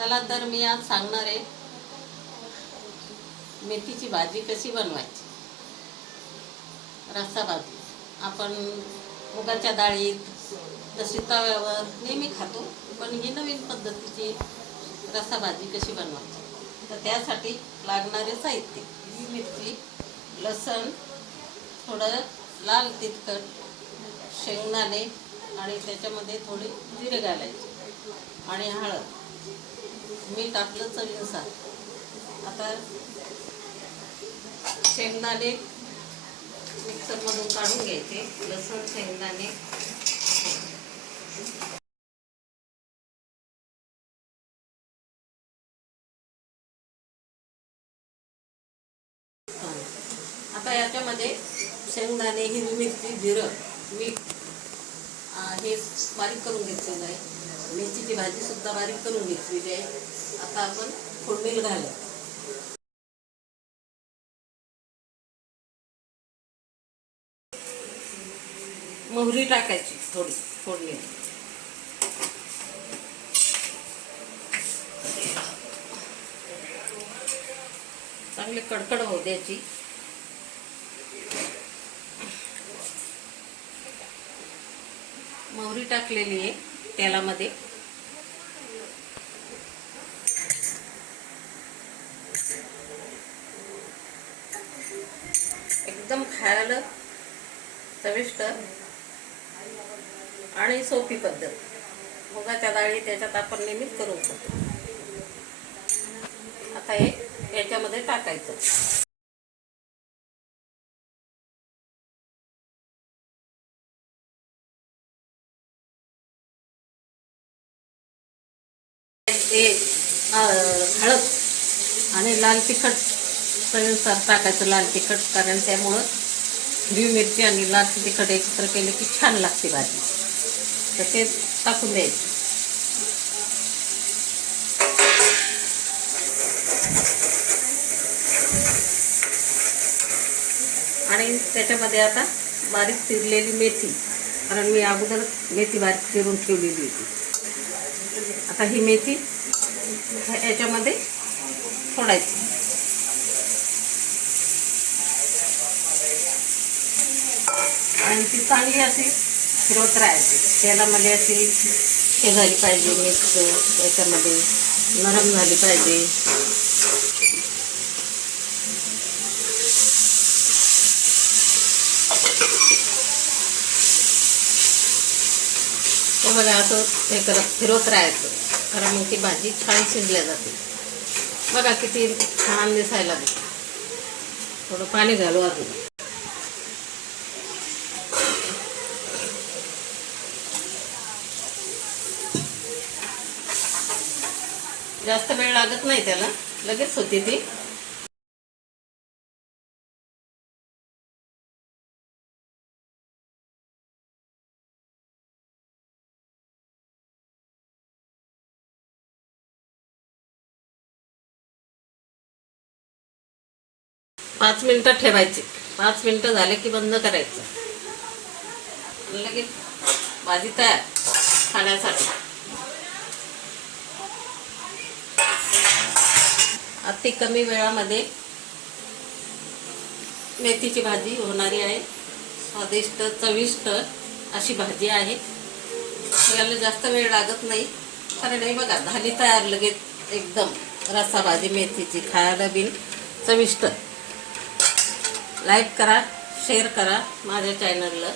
चला तर मी आज सांगणार आहे मेथीची भाजी कशी बनवायची. रस्सा भाजी आपण मुगाच्या डाळीत तशी तव्यावर नेहमी खातो, पण ही नवीन पद्धतीची रस्सा भाजी कशी बनवायची. तर त्यासाठी लागणारे साहित्य: मिरची, लसण, थोडं लाल तिखट, शेंगदाणे आणि त्याच्यामध्ये थोडे जिरे घालायचे आणि हळद, मीठ आपलं चवीनुसार. आता शेंगदाणे मिक्सरमधून काढून घ्यायचे. लसूण, शेंगदाणे, आता याच्यामध्ये शेंगदाणे, हिरवी मिरची, जिरं, मीठ हे बारीक करून घेतलेलं आहे. मेथीची भाजी सुद्धा बारीक करून घेतलेली आहे. आता आपण फोडणीला घालू. मोहरी टाकायची थोडी फोडणी. चांगली कडकड होऊ द्यायची. मोहरी टाकलेली आहे तेलामध्ये. एकदम खायला चविष्ट आणि सोपी पद्धत. मुगाच्या डाळी त्याच्यात आपण नेहमीच करून खातो. आता हे याच्यामध्ये टाकायचं. ते हळद आणि लाल तिखट चवीनुसार टाकायचं. लाल तिखट कारण त्यामुळं हिरवी मिरची आणि लाल तिखट एकत्र केले की छान लागते भाजी. तर ते टाकून द्यायचं. आणि त्याच्यामध्ये आता बारीक चिरलेली मेथी, कारण मी अगोदर मेथी बारीक चिरून ठेवलेली होती. आता ही मेथी याच्यामध्ये सोडायची आणि ती चांगली अशी फिरवत राहायची. तेलामध्ये अशी हे झाली पाहिजे, मिक्स याच्यामध्ये नरम झाली पाहिजे. ते बघा असं हे करत फिरवत राहायचं, कारण मग ती भाजी छान शिजल्या जाते. बघा किती छान दिसायला लागते. थोडं पाणी घालू अजून. जास्त वेळ लागत नाही त्याला, लगेच होते ती. पाच मिनिटं ठेवायची. 5 मिनिटं झाले की बंद करायचं. लगेच भाजी तयार खाण्यासाठी. अति कमी वेळामध्ये मेथीची भाजी होणारी आहे. स्वादिष्ट चविष्ट अशी भाजी आहे. याला जास्त वेळ लागत नाही, कारण हे बघा झाली तयार लगेच. एकदम रस्सा भाजी मेथीची, खायला बिन चविष्ट. लाईक करा, शेअर करा माझ्या चॅनलला.